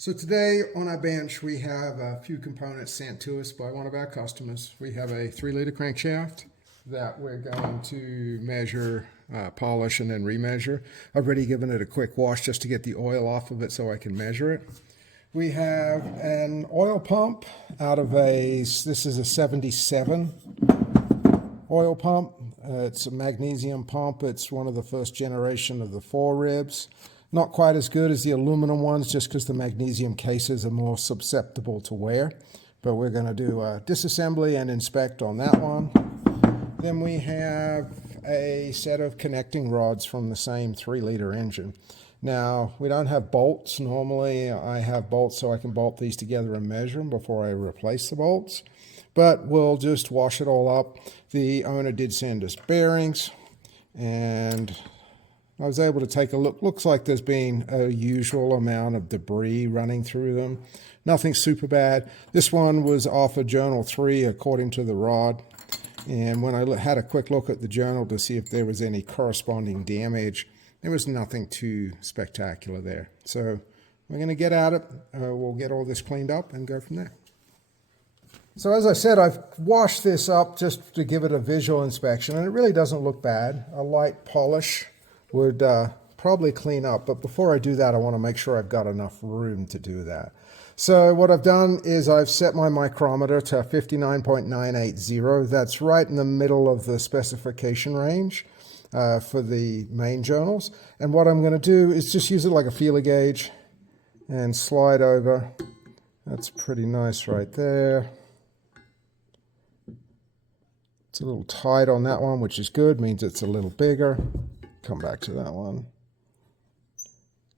So today on our bench, we have a few components sent to us by one of our customers. We have a 3-liter crankshaft that we're going to measure, polish, and then remeasure. I've already given it a quick wash just to get the oil off of it so I can measure it. We have an oil pump out of this is a 77 oil pump. It's a magnesium pump. It's one of the first generation of the 4 ribs. Not quite as good as the aluminum ones just because the magnesium cases are more susceptible to wear. But we're going to do a disassembly and inspect on that one. Then we have a set of connecting rods from the same 3-liter engine. Now, we don't have bolts. Normally, I have bolts so I can bolt these together and measure them before I replace the bolts. But we'll just wash it all up. The owner did send us bearings, and I was able to take a look. Looks like there's been a usual amount of debris running through them. Nothing super bad. This one was off of Journal 3 according to the rod. And when I had a quick look at the journal to see if there was any corresponding damage, there was nothing too spectacular there. So we're going to get at it. We'll get all this cleaned up and go from there. So as I said, I've washed this up just to give it a visual inspection, and it really doesn't look bad. A light polish would probably clean up, but before I do that, I want to make sure I've got enough room to do that. So what I've done is I've set my micrometer to 59.980. That's right in the middle of the specification range for the main journals. And what I'm going to do is just use it like a feeler gauge and slide over. That's pretty nice right there. It's a little tight on that one, which is good, means it's a little bigger. Come back to that one.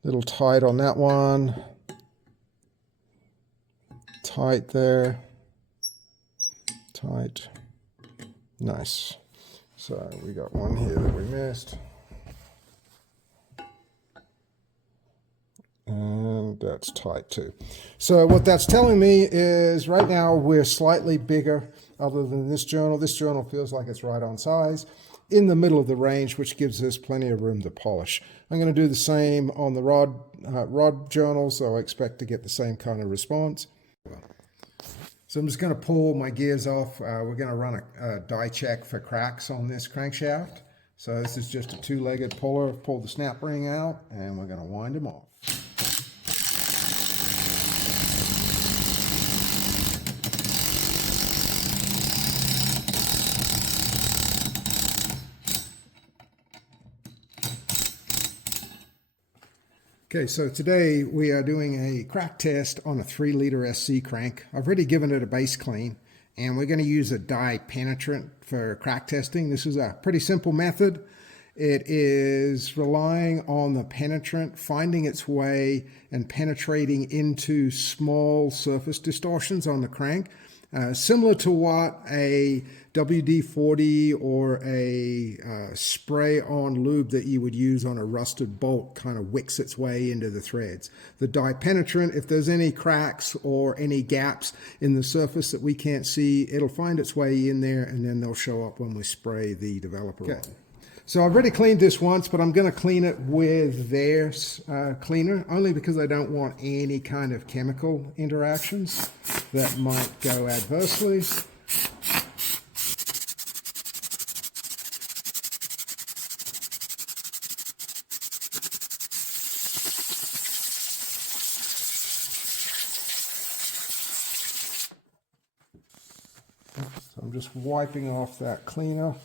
Little tight on that one. Tight there. Tight. Nice. So we got one here that we missed. And that's tight too. So what that's telling me is right now we're slightly bigger other than this journal. This journal feels like it's right on size, in the middle of the range, which gives us plenty of room to polish. I'm going to do the same on the rod journal, so I expect to get the same kind of response. So I'm just going to pull my gears off. We're going to run a die check for cracks on this crankshaft. So this is just a 2-legged puller. Pull the snap ring out, and we're going to wind them off. Okay, so today we are doing a crack test on a 3-liter SC crank. I've already given it a base clean, and we're going to use a dye penetrant for crack testing. This is a pretty simple method. It is relying on the penetrant finding its way and penetrating into small surface distortions on the crank, similar to what a WD-40 or a spray-on lube that you would use on a rusted bolt kind of wicks its way into the threads. The dye penetrant, if there's any cracks or any gaps in the surface that we can't see, it'll find its way in there, and then they'll show up when we spray the developer on. So I've already cleaned this once, but I'm going to clean it with their cleaner, only because I don't want any kind of chemical interactions that might go adversely. So I'm just wiping off that cleaner.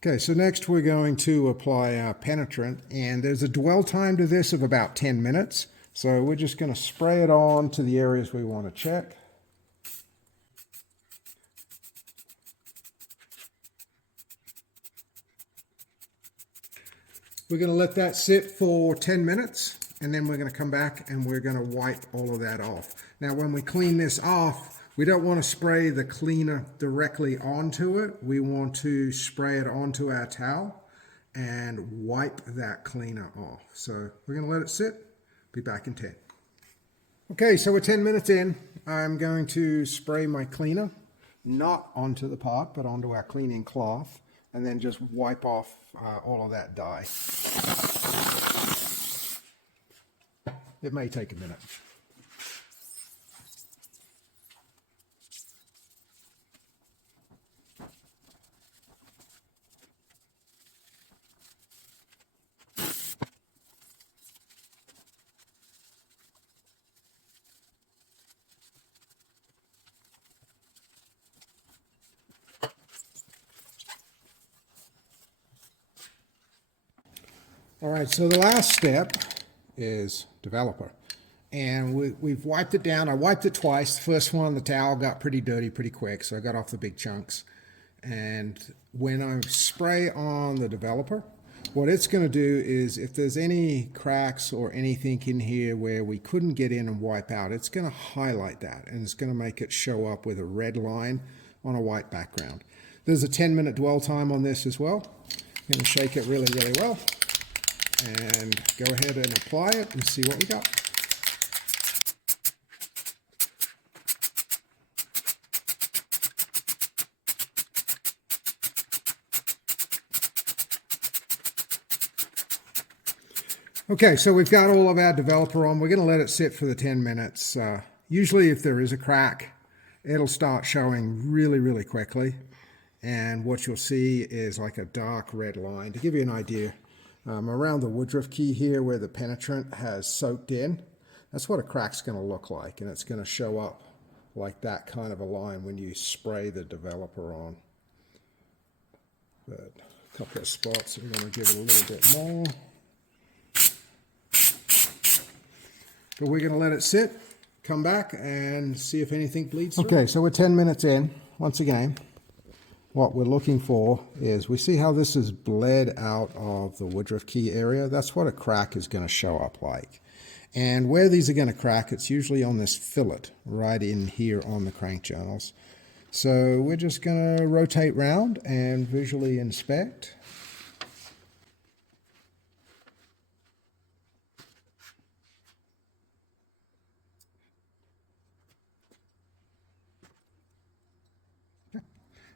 Okay, so next we're going to apply our penetrant, and there's a dwell time to this of about 10 minutes. So we're just going to spray it on to the areas we want to check. We're going to let that sit for 10 minutes, and then we're going to come back and we're going to wipe all of that off. Now, when we clean this off, we don't want to spray the cleaner directly onto it. We want to spray it onto our towel and wipe that cleaner off. So we're going to let it sit. Be back in 10. Okay, so we're 10 minutes in. I'm going to spray my cleaner, not onto the pot, but onto our cleaning cloth. and then just wipe off all of that dye. It may take a minute. All right, so the last step is developer. And we've wiped it down. I wiped it twice. The first one, the towel got pretty dirty pretty quick, so I got off the big chunks. And when I spray on the developer, what it's going to do is if there's any cracks or anything in here where we couldn't get in and wipe out, it's going to highlight that, and it's going to make it show up with a red line on a white background. There's a 10-minute dwell time on this as well. I'm going to shake it really, really well and go ahead and apply it and see what we got. Okay, so we've got all of our developer on. We're going to let it sit for the 10 minutes. Usually if there is a crack, it'll start showing really, really quickly. And what you'll see is like a dark red line. To give you an idea, around the woodruff key here where the penetrant has soaked in, that's what a crack's going to look like. And it's going to show up like that kind of a line when you spray the developer on. But a couple of spots, I'm going to give it a little bit more. But we're going to let it sit, come back, and see if anything bleeds through. Okay, so we're 10 minutes in. Once again, what we're looking for is, we see how this is bled out of the woodruff key area. That's what a crack is going to show up like. And where these are going to crack, it's usually on this fillet right in here on the crank journals. So we're just going to rotate round and visually inspect.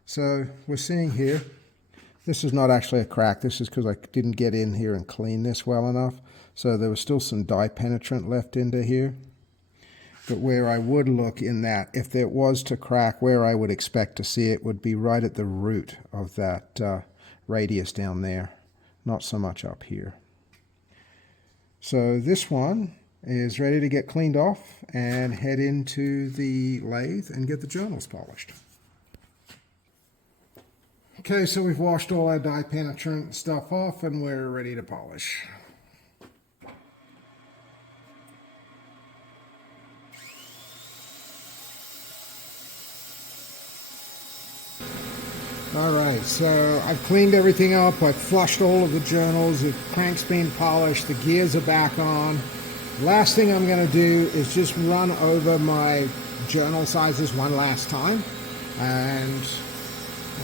So we're seeing here, this is not actually a crack. This is because I didn't get in here and clean this well enough. So there was still some dye penetrant left into here. But where I would look in that, if there was to crack, where I would expect to see it would be right at the root of that radius down there, not so much up here. So this one is ready to get cleaned off and head into the lathe and get the journals polished. Okay, so we've washed all our dye penetrant stuff off and we're ready to polish. Alright, so I've cleaned everything up. I've flushed all of the journals. The crank's been polished. The gears are back on. Last thing I'm going to do is just run over my journal sizes one last time. And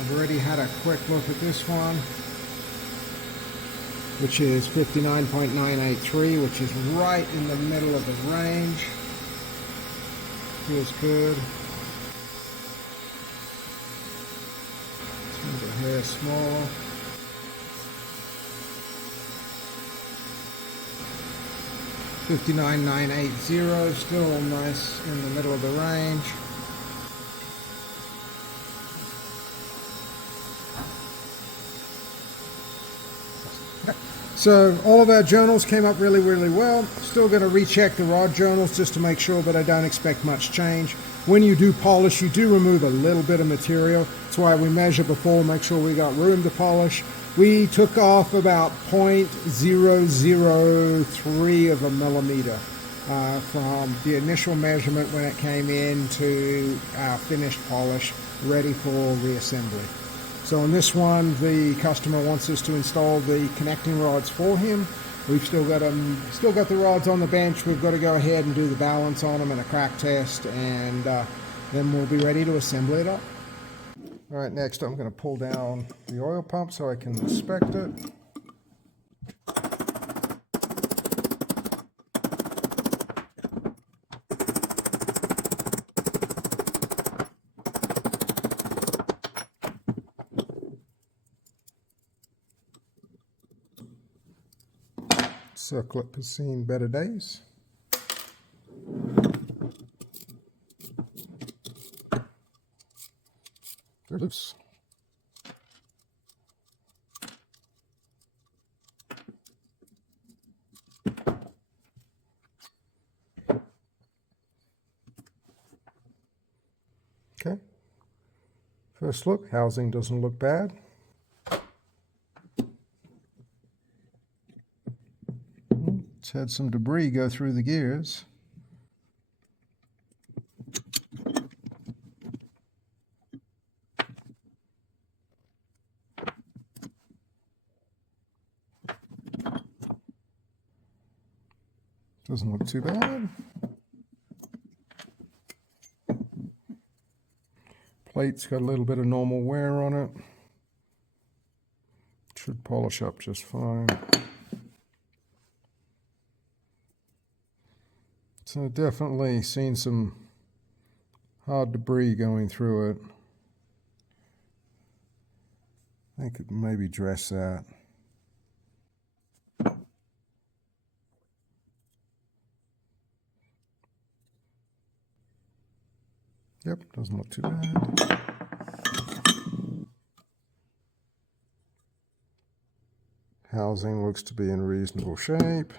I've already had a quick look at this one, which is 59.983, which is right in the middle of the range. Feels good. Turn the hair smaller. $59,980, still nice in the middle of the range. So all of our journals came up really, really well. Still going to recheck the rod journals just to make sure, but I don't expect much change. When you do polish, you do remove a little bit of material. That's why we measure before, make sure we got room to polish. We took off about 0.003 of a millimeter from the initial measurement when it came in to our finished polish, ready for reassembly. So on this one, the customer wants us to install the connecting rods for him. We've still got the rods on the bench. We've got to go ahead and do the balance on them and a crack test, and then we'll be ready to assemble it up. All right, next I'm going to pull down the oil pump so I can inspect it. Circlip has seen better days. They're loose. Okay. First look, housing doesn't look bad. It's had some debris go through the gears. Doesn't look too bad. Plate's got a little bit of normal wear on it. Should polish up just fine. So definitely seen some hard debris going through it. I could maybe dress that. Yep, doesn't look too bad. Housing looks to be in reasonable shape.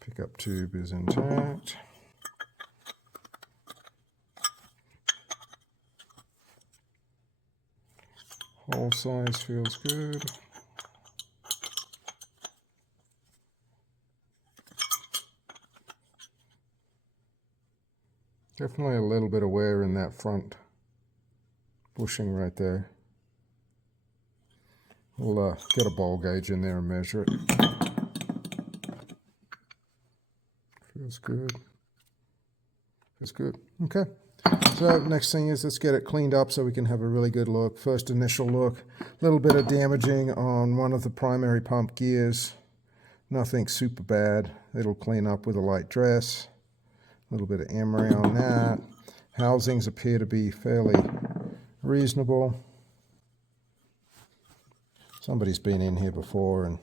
Pickup tube is intact. Hole size feels good. Definitely a little bit of wear in that front bushing right there. We'll get a bowl gauge in there and measure it. Feels good. Feels good. Okay. So next thing is let's get it cleaned up so we can have a really good look. First initial look, a little bit of damaging on one of the primary pump gears. Nothing super bad. It'll clean up with a light dress. A little bit of emery on that. Housings appear to be fairly reasonable. Somebody's been in here before and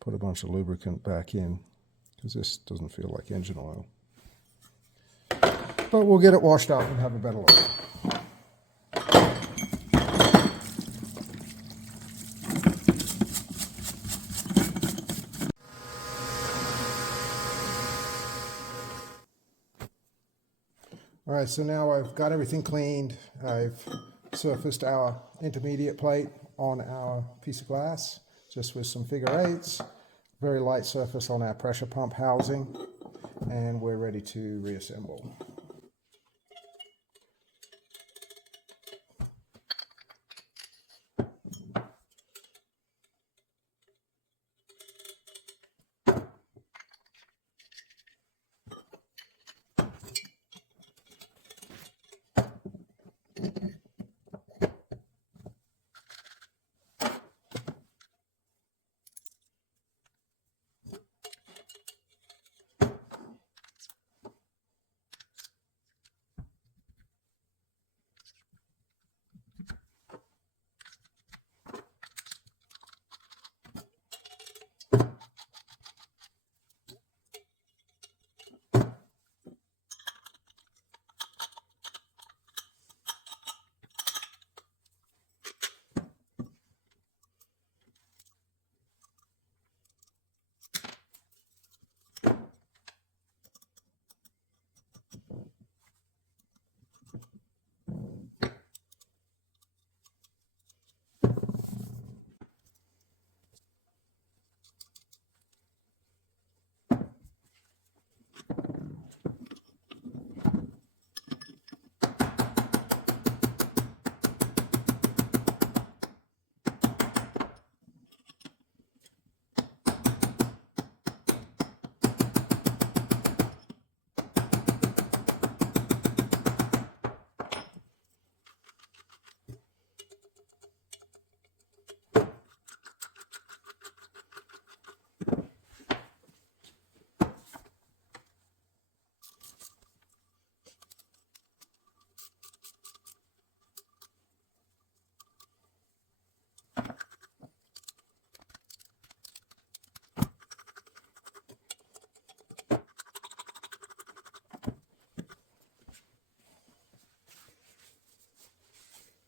put a bunch of lubricant back in because this doesn't feel like engine oil. But we'll get it washed up and have a better look. All right, so now I've got everything cleaned. I've surfaced our intermediate plate on our piece of glass, just with some figure eights. Very light surface on our pressure pump housing, and we're ready to reassemble.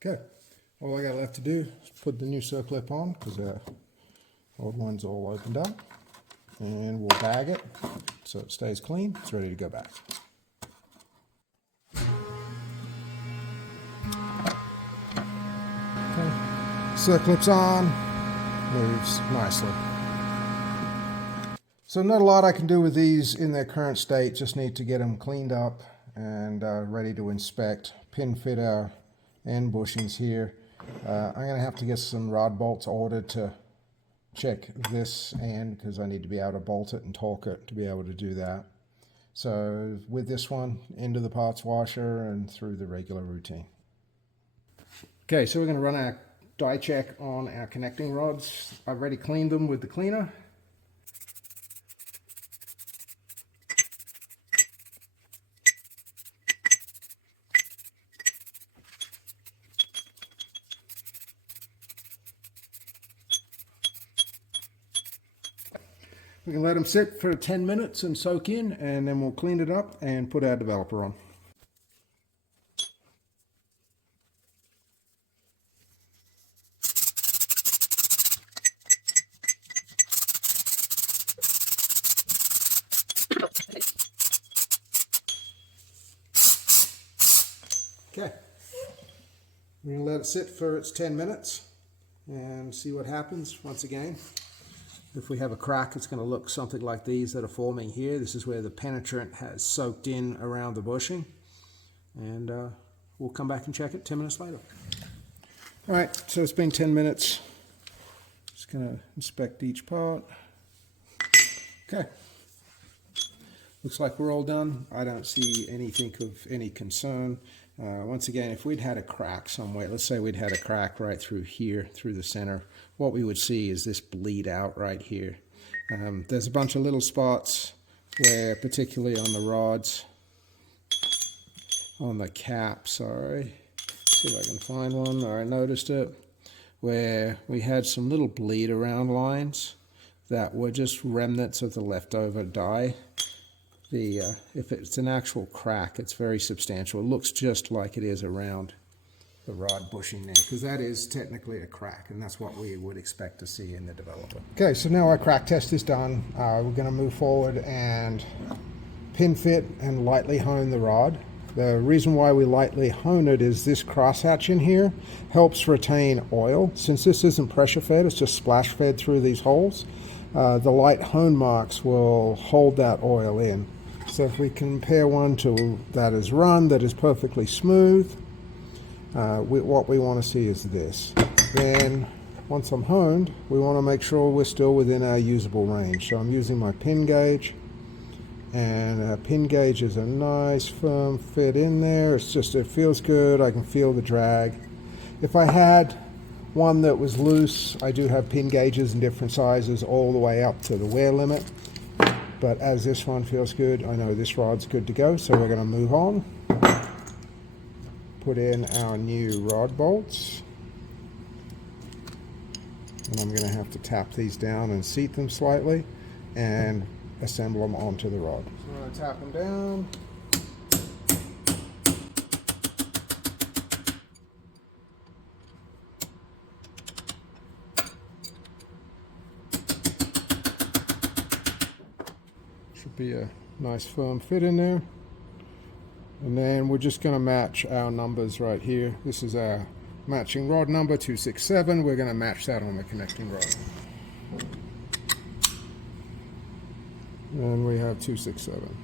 Okay, all I got left to do is put the new circlip on because the old one's all opened up, and we'll bag it so it stays clean. It's ready to go back. Okay, circlip's on, moves nicely. So not a lot I can do with these in their current state, just need to get them cleaned up and ready to inspect. Pin fit our end bushings here. I'm going to have to get some rod bolts ordered to check this end because I need to be able to bolt it and torque it to be able to do that. So with this one, into the parts washer and through the regular routine. Okay, so we're going to run our die check on our connecting rods. I've already cleaned them with the cleaner. We can let them sit for 10 minutes and soak in, and then we'll clean it up and put our developer on. Okay, we're going to let it sit for its 10 minutes and see what happens. Once again, if we have a crack, it's going to look something like these that are forming here. This is where the penetrant has soaked in around the bushing. And we'll come back and check it 10 minutes later. All right, so it's been 10 minutes. Just going to inspect each part. Okay. Looks like we're all done. I don't see anything of any concern. Once again, if we'd had a crack somewhere, let's say we'd had a crack right through here, through the center, what we would see is this bleed out right here. There's a bunch of little spots where, particularly on the rods, on the cap, sorry, see if I can find one, or I noticed it, where we had some little bleed around lines that were just remnants of the leftover dye. If it's an actual crack, it's very substantial. It looks just like it is around the rod bushing there, because that is technically a crack, and that's what we would expect to see in the developer. Okay, so now our crack test is done. We're going to move forward and pin fit and lightly hone the rod. The reason why we lightly hone it is this crosshatch in here helps retain oil. Since this isn't pressure fed, it's just splash fed through these holes. The light hone marks will hold that oil in. So if we compare one to that is run, that is perfectly smooth, what we want to see is this. Then once I'm honed, we want to make sure we're still within our usable range. So I'm using my pin gauge, and a pin gauge is a nice firm fit in there. It's just, it feels good. I can feel the drag. If I had one that was loose, I do have pin gauges in different sizes all the way up to the wear limit. But as this one feels good, I know this rod's good to go, so we're going to move on. Put in our new rod bolts. And I'm going to have to tap these down and seat them slightly and assemble them onto the rod. So I'm going to tap them down. Should be a nice firm fit in there. And then we're just going to match our numbers right here. This is our matching rod number 267. We're going to match that on the connecting rod. And we have 267.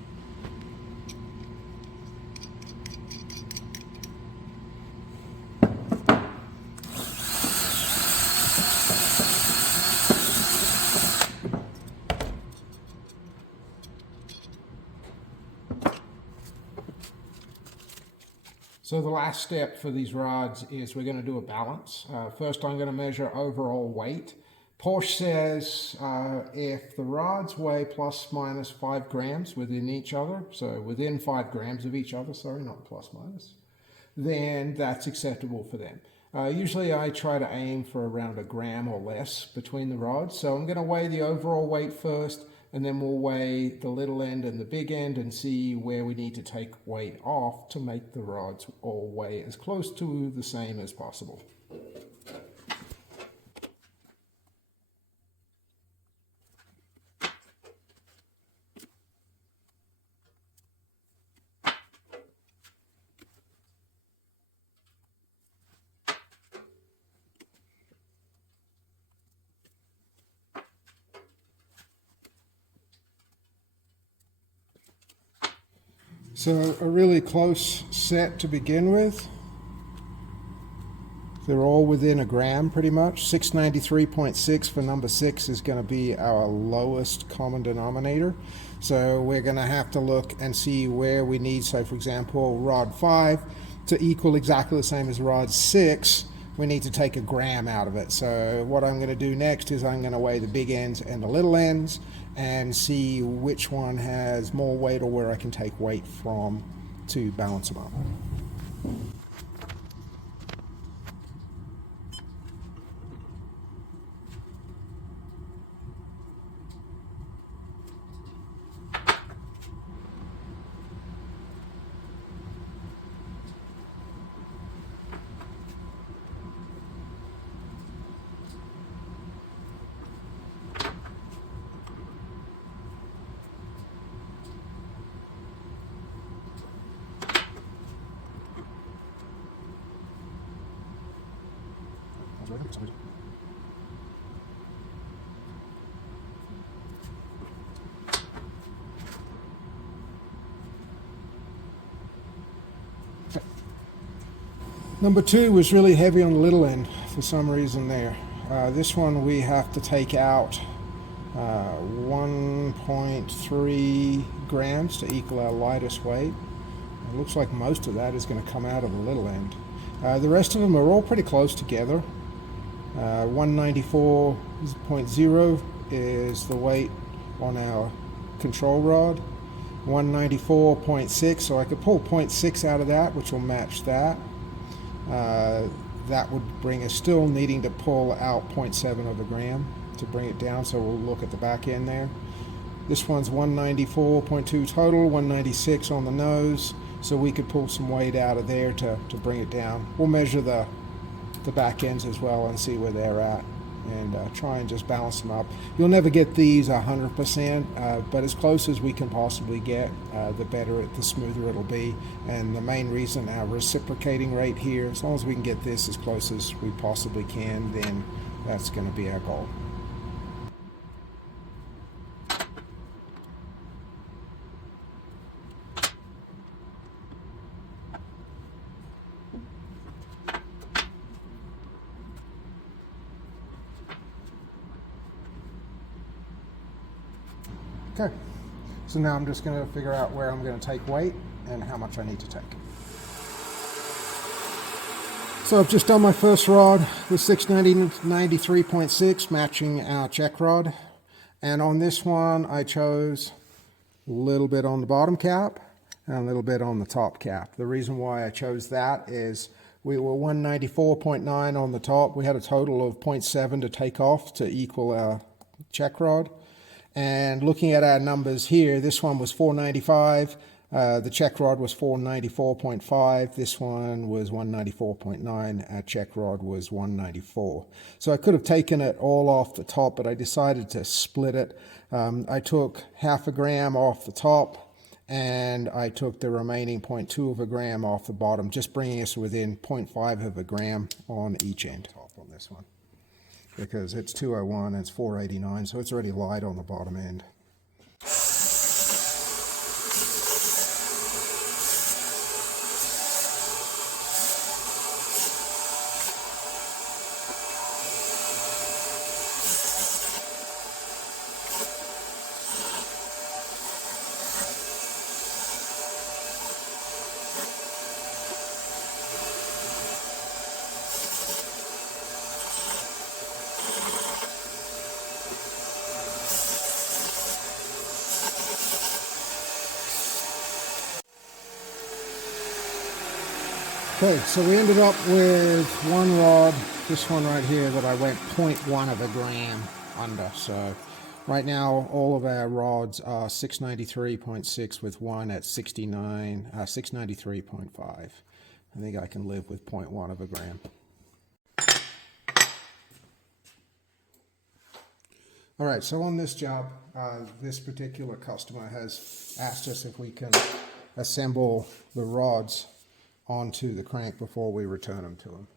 So the last step for these rods is we're going to do a balance. First I'm going to measure overall weight. Porsche says if the rods weigh plus minus 5 grams within each other, so within 5 grams of each other, sorry, not plus minus, then that's acceptable for them. Usually I try to aim for around 1 gram or less between the rods. So I'm going to weigh the overall weight first, and then we'll weigh the little end and the big end and see where we need to take weight off to make the rods all weigh as close to the same as possible. So a really close set to begin with. They're all within a gram pretty much. 693.6 for number 6 is going to be our lowest common denominator. So we're going to have to look and see where we need, so for example, rod 5 to equal exactly the same as rod 6. We need to take a gram out of it. So what I'm going to do next is I'm going to weigh the big ends and the little ends and see which one has more weight or where I can take weight from to balance them up. Number 2 was really heavy on the little end for some reason there. This one we have to take out 1.3 grams to equal our lightest weight. It looks like most of that is going to come out of the little end. The rest of them are all pretty close together. 194.0 is the weight on our control rod. 194.6, so I could pull 0.6 out of that, which will match that. That would bring us still needing to pull out 0.7 of a gram to bring it down, so we'll look at the back end there. This one's 194.2 total, 196 on the nose, so we could pull some weight out of there to bring it down. We'll measure the back ends as well and see where they're at and try and just balance them up. You'll never get these 100%, but as close as we can possibly get, the better, the smoother it'll be. And the main reason our reciprocating rate here, as long as we can get this as close as we possibly can, then that's going to be our goal. Okay, so now I'm just going to figure out where I'm going to take weight and how much I need to take. So I've just done my first rod with 693.6, matching our check rod. And on this one, I chose a little bit on the bottom cap and a little bit on the top cap. The reason why I chose that is we were 194.9 on the top. We had a total of 0.7 to take off to equal our check rod. And looking at our numbers here, this one was 495, the check rod was 494.5, this one was 194.9, our check rod was 194. So I could have taken it all off the top, but I decided to split it. I took half a gram off the top, and I took the remaining 0.2 of a gram off the bottom, just bringing us within 0.5 of a gram on each end on this one. Because it's 201 and it's 489, so it's already light on the bottom end. Okay, so we ended up with one rod, this one right here, that I went 0.1 of a gram under. So Right now, all of our rods are 693.6 with one at 693.5. I think I can live with 0.1 of a gram. All right, so on this job, this particular customer has asked us if we can assemble the rods onto the crank before we return them to him.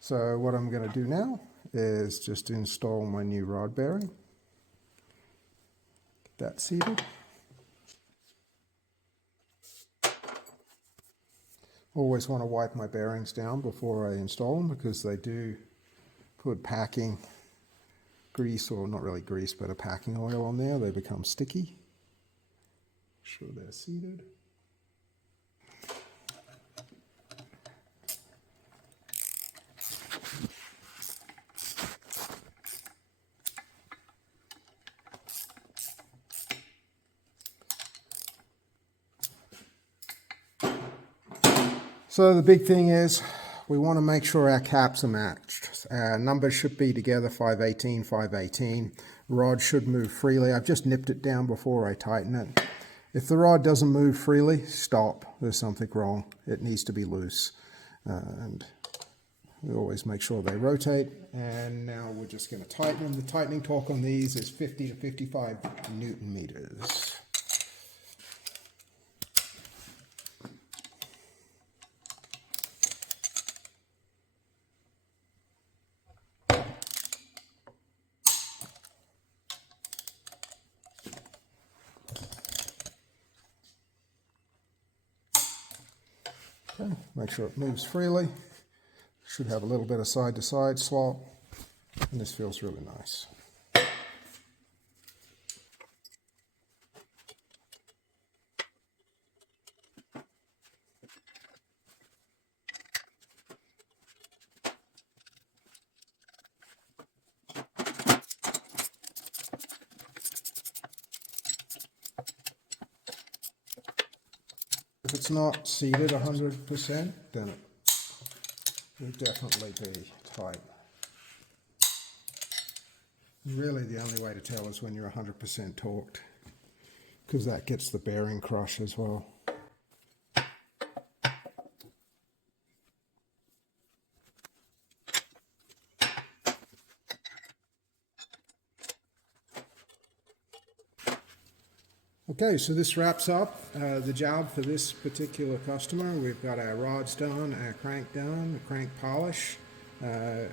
So what I'm going to do now is just install my new rod bearing. Get that seated. Always want to wipe my bearings down before I install them because they do put packing grease, or not really grease, but a packing oil on there. They become sticky. Make sure they're seated. So the big thing is we want to make sure our caps are matched. Our numbers should be together, 518, 518. Rod should move freely. I've just nipped it down before I tighten it. If the rod doesn't move freely, stop. There's something wrong. It needs to be loose. And we always make sure they rotate. And now we're just going to tighten them. The tightening torque on these is 50 to 55 Newton meters. Okay, make sure it moves freely. Should have a little bit of side-to-side slop, and this feels really nice. If it's not seated 100%, then it will definitely be tight. Really, the only way to tell is when you're 100% torqued, because that gets the bearing crush as well. Okay, so this wraps up the job for this particular customer. We've got our rods done, our crank done, the crank polish.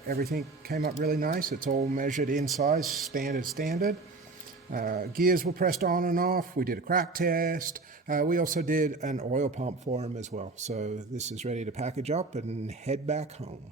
Everything came up really nice. It's all measured in size, standard. Gears were pressed on and off. We did a crack test. We also did an oil pump for him as well. So this is ready to package up and head back home.